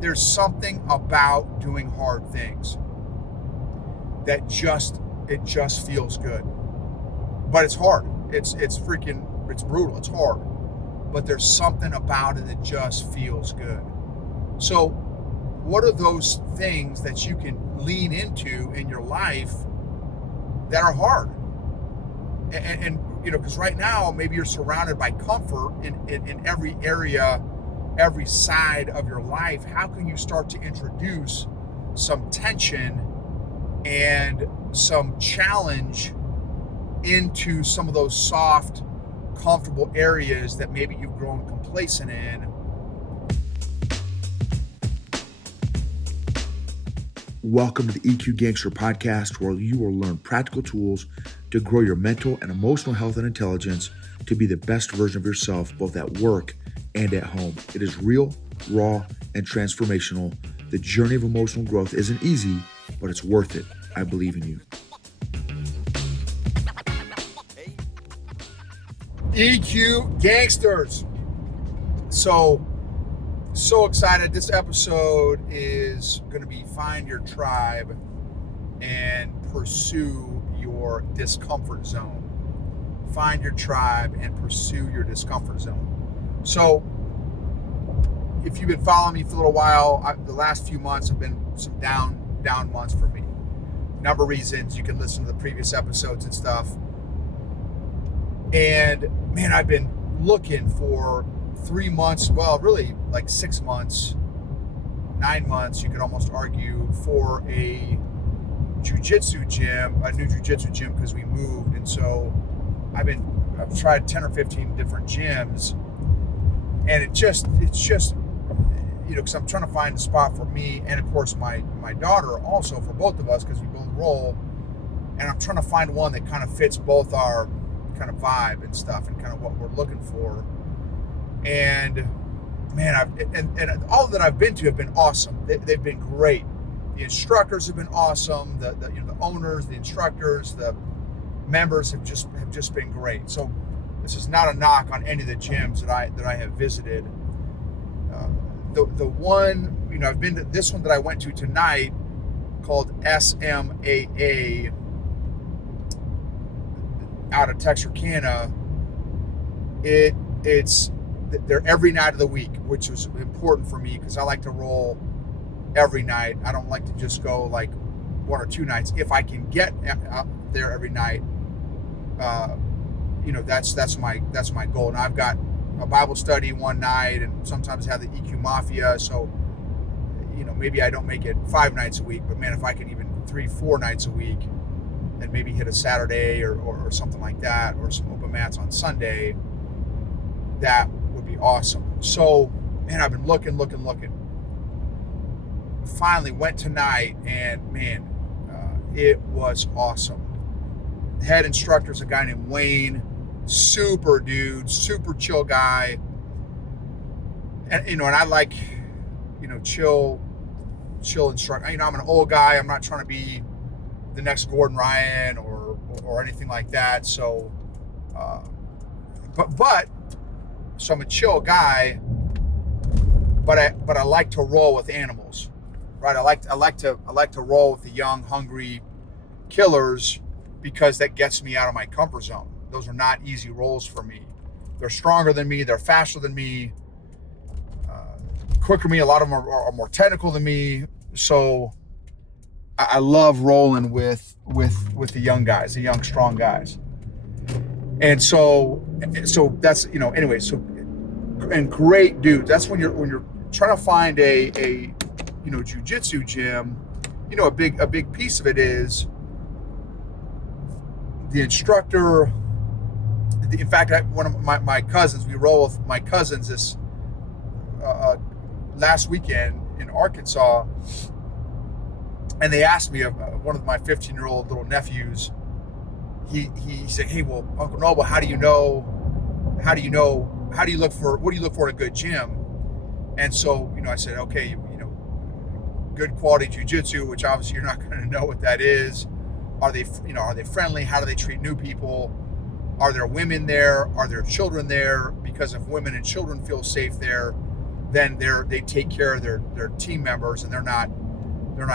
there's something about doing hard things that it just feels good. But it's hard. It's brutal. It's hard. But there's something about it that just feels good. So what are those things that you can lean into in your life that are hard? And because right now maybe you're surrounded by comfort in every area, every side of your life. How can you start to introduce some tension and some challenge into some of those soft, comfortable areas that maybe you've grown complacent in? Welcome to the EQ Gangster podcast, where you will learn practical tools to grow your mental and emotional health and intelligence to be the best version of yourself, both at work and at home. It is real, raw, and transformational. The journey of emotional growth isn't easy, but it's worth it. I believe in you. EQ Gangsters. So excited. This episode is going to be find your tribe and pursue your discomfort zone. Find your tribe and pursue your discomfort zone. So if you've been following me for a little while, the last few months have been some down months for me. Number of reasons. You can listen to the previous episodes and stuff. And man, I've been looking for 3 months, well, really like 6 months, 9 months, you could almost argue, for a jiu-jitsu gym, a new jiu-jitsu gym, because we moved. And so I've tried 10 or 15 different gyms, and it's just, because I'm trying to find a spot for me and of course my daughter also, for both of us, because we both roll, and I'm trying to find one that kind of fits both our kind of vibe and stuff and kind of what we're looking for. And man, and all that I've been to have been awesome. They've been great. The instructors have been awesome. The owners, the instructors, the members have just been great. So this is not a knock on any of the gyms that I have visited. The one, I've been to this one that I went to tonight, called SMAA, out of Texarkana. They're every night of the week, which was important for me because I like to roll every night. I don't like to just go like 1 or 2 nights. If I can get out there every night, that's my goal. And I've got a Bible study one night, and sometimes have the EQ Mafia. So, maybe I don't make it 5 nights a week, but man, if I can even 3-4 nights a week, and maybe hit a Saturday or something like that, or some open mats on Sunday, that would be awesome. So, man, I've been looking. Finally went tonight, and man, it was awesome. The head instructor is a guy named Wayne. Super dude, super chill guy. And, and I like, chill instructor. I'm an old guy. I'm not trying to be the next Gordon Ryan or anything like that. So, so I'm a chill guy, but I like to roll with animals, right? I like to roll with the young, hungry killers, because that gets me out of my comfort zone. Those are not easy rolls for me. They're stronger than me. They're faster than me, quicker than me. A lot of them are more technical than me. So I love rolling with the young guys, the young, strong guys. And so that's, anyway, so, and great dudes. That's when you're trying to find a jiu-jitsu gym, a big piece of it is the instructor. In fact, one of my cousins, we roll with my cousins this last weekend in Arkansas, and they asked me, one of my 15-year-old little nephews, he said, "Hey, well, Uncle Noble, what do you look for in a good gym?" And so, I said, okay, good quality jiu-jitsu, which obviously you're not going to know what that is. Are they friendly? How do they treat new people? Are there women there? Are there children there? Because if women and children feel safe there, then they take care of their team members, and they're not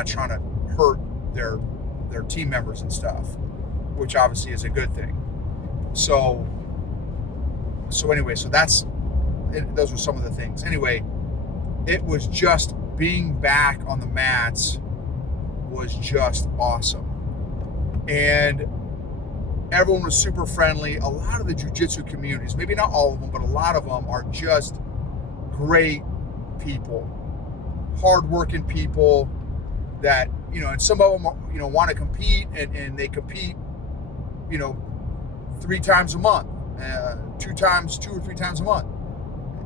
trying to hurt their team members and stuff, which obviously is a good thing. So anyway, those were some of the things. Anyway, it was just being back on the mats was just awesome. And everyone was super friendly. A lot of the jiu-jitsu communities, maybe not all of them, but a lot of them are just great people, hardworking people that, and some of them, want to compete and they compete, 3 times a month, 2 or 3 times a month.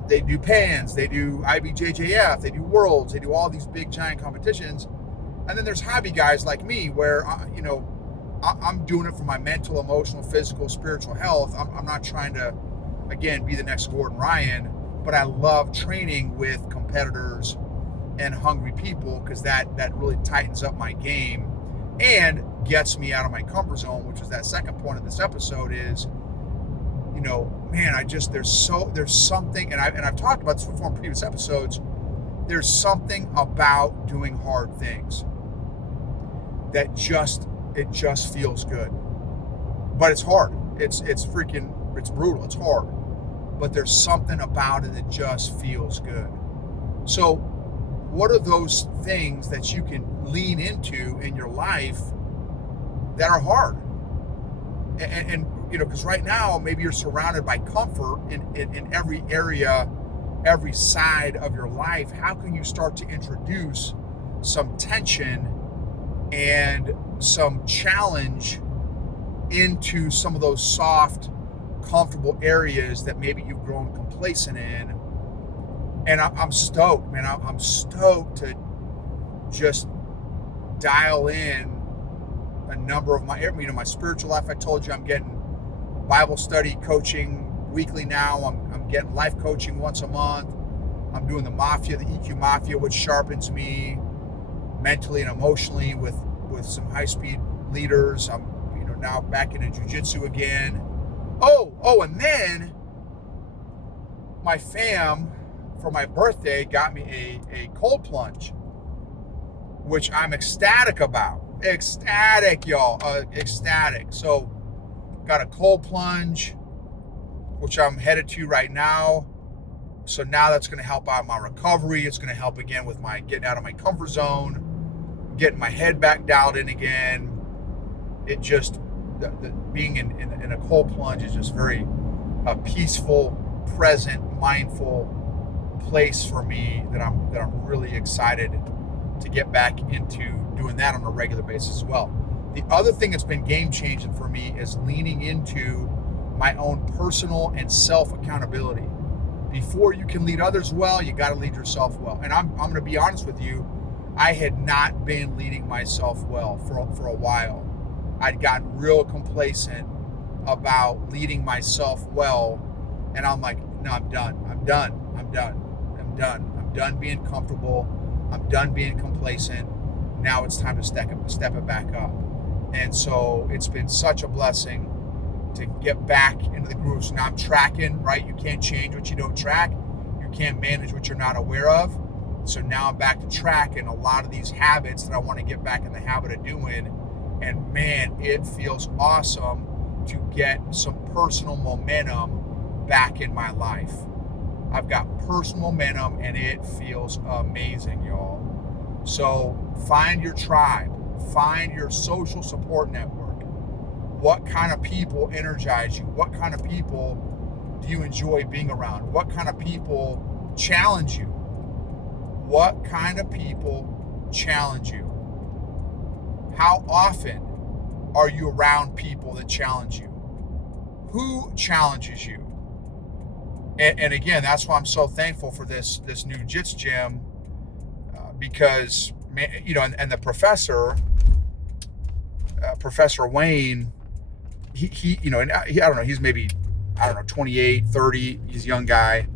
They do PANs, they do IBJJF, they do Worlds, they do all these big giant competitions. And then there's hobby guys like me where, I'm doing it for my mental, emotional, physical, spiritual health. I'm not trying to, again, be the next Gordon Ryan, but I love training with competitors and hungry people because that really tightens up my game and gets me out of my comfort zone, which is that second point of this episode is, man, there's something, and I've talked about this before in previous episodes, there's something about doing hard things that it just feels good. But it's hard. It's brutal. It's hard. But there's something about it that just feels good. So what are those things that you can lean into in your life that are hard? And because right now maybe you're surrounded by comfort in every area, every side of your life. How can you start to introduce some tension and some challenge into some of those soft, comfortable areas that maybe you've grown complacent in? And I'm stoked, man. I'm stoked to just dial in a number of my spiritual life. I told you I'm getting Bible study coaching weekly now. I'm getting life coaching once a month. I'm doing the EQ Mafia, which sharpens me mentally and emotionally with some high-speed leaders. I'm now back into jiu-jitsu again. And then my fam for my birthday got me a cold plunge, which I'm ecstatic about. Ecstatic, y'all. Ecstatic. So got a cold plunge, which I'm headed to right now. So now that's going to help out my recovery. It's going to help again with my getting out of my comfort zone, getting my head back dialed in again. It just, being in a cold plunge is just very peaceful, present, mindful place for me that I'm really excited to get back into doing that on a regular basis as well. The other thing that's been game changing for me is leaning into my own personal and self accountability. Before you can lead others well, you got to lead yourself well. And I'm going to be honest with you, I had not been leading myself well for a while. I'd gotten real complacent about leading myself well, and I'm like, no, I'm done being comfortable. I'm done being complacent. Now it's time to step it back up. And so it's been such a blessing to get back into the groove. So now I'm tracking, right? You can't change what you don't track. You can't manage what you're not aware of. So now I'm back to tracking a lot of these habits that I want to get back in the habit of doing. And man, it feels awesome to get some personal momentum back in my life. I've got personal momentum and it feels amazing, y'all. So find your tribe, find your social support network. What kind of people energize you? What kind of people do you enjoy being around? What kind of people challenge you? What kind of people challenge you? How often are you around people that challenge you? Who challenges you? And again, that's why I'm so thankful for this new Jits gym, because, and the professor, Professor Wayne, he and I don't know, he's maybe, 28, 30, he's a young guy,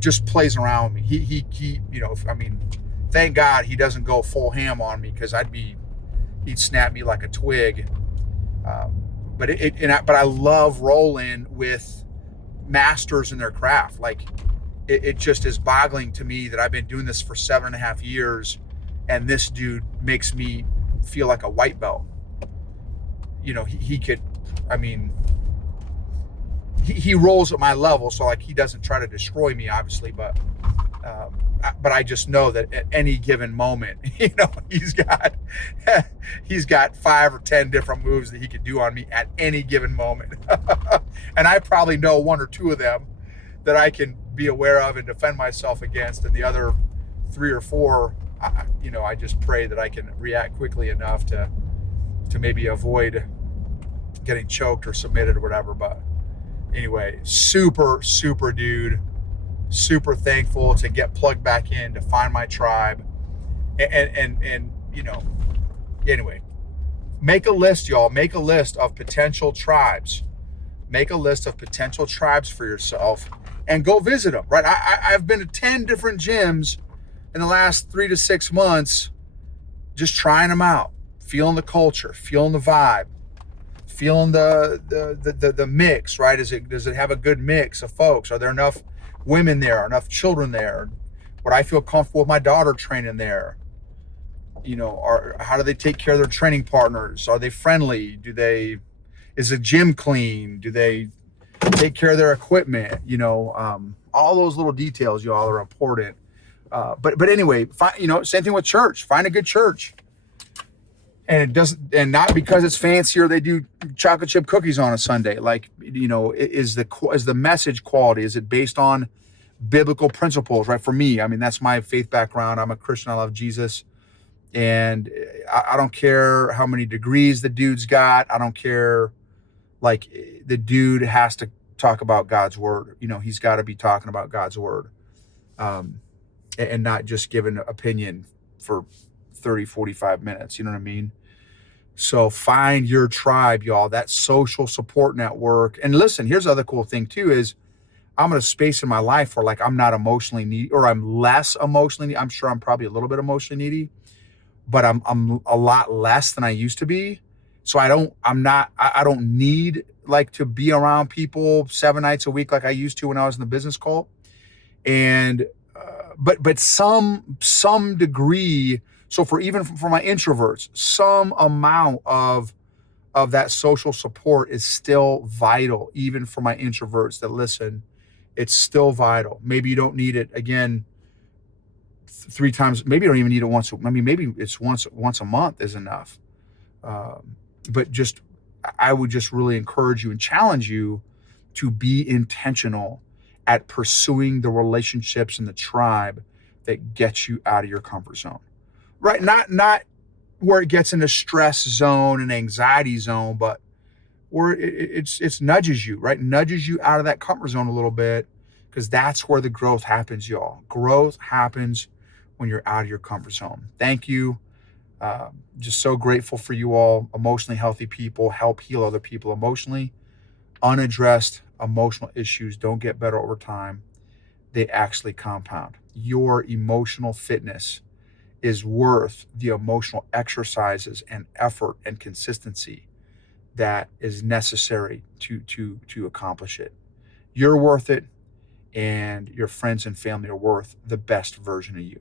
just plays around with me. He thank God he doesn't go full ham on me, because he'd snap me like a twig. But I love rolling with masters in their craft. Like, it just is boggling to me that I've been doing this for 7.5 years, and this dude makes me feel like a white belt. He could, I mean, he rolls at my level, so like he doesn't try to destroy me, obviously, but I just know that at any given moment, he's got 5 or 10 different moves that he could do on me at any given moment, and I probably know 1 or 2 of them that I can be aware of and defend myself against, and the other 3 or 4, I just pray that I can react quickly enough to maybe avoid getting choked or submitted or whatever. But anyway, super dude, super thankful to get plugged back in, to find my tribe, and anyway, make a list, y'all. Make a list of potential tribes. Make a list of potential tribes for yourself and go visit them, right? I've been to 10 different gyms in the last 3 to 6 months, just trying them out, feeling the culture, feeling the vibe, feeling the mix, right? Does it have a good mix of folks? Are there enough women there, enough children there? Would I feel comfortable with my daughter training there? How do they take care of their training partners? Are they friendly? Is the gym clean? Do they take care of their equipment? All those little details, y'all, are important. But anyway, same thing with church. Find a good church. And not because it's fancier, they do chocolate chip cookies on a Sunday. Like, is the message quality? Is it based on biblical principles, right? For me, I mean, that's my faith background. I'm a Christian. I love Jesus. And I don't care how many degrees the dude's got. I don't care. Like, the dude has to talk about God's word. He's got to be talking about God's word, and not just give an opinion for 30, 45 minutes. You know what I mean? So find your tribe, y'all, that social support network. And listen, here's the other cool thing too, is I'm in a space in my life where, like, I'm not emotionally needy, or I'm less emotionally needy. I'm sure I'm probably a little bit emotionally needy, but I'm a lot less than I used to be. So I don't need like to be around people 7 nights a week like I used to when I was in the business cult. And but some degree. So even for my introverts, some amount of that social support is still vital, even for my introverts that listen. It's still vital. Maybe you don't need it again 3 times. Maybe you don't even need it once. I mean, maybe it's once a month is enough. But I would just really encourage you and challenge you to be intentional at pursuing the relationships in the tribe that gets you out of your comfort zone. Right? Not where it gets into stress zone and anxiety zone, but where it's nudges you, right? Nudges you out of that comfort zone a little bit, because that's where the growth happens, y'all. Growth happens when you're out of your comfort zone. Thank you. Just so grateful for you all. Emotionally healthy people help heal other people emotionally. Unaddressed emotional issues don't get better over time. They actually compound. Your emotional fitness is worth the emotional exercises and effort and consistency that is necessary to accomplish it. You're worth it, and your friends and family are worth the best version of you.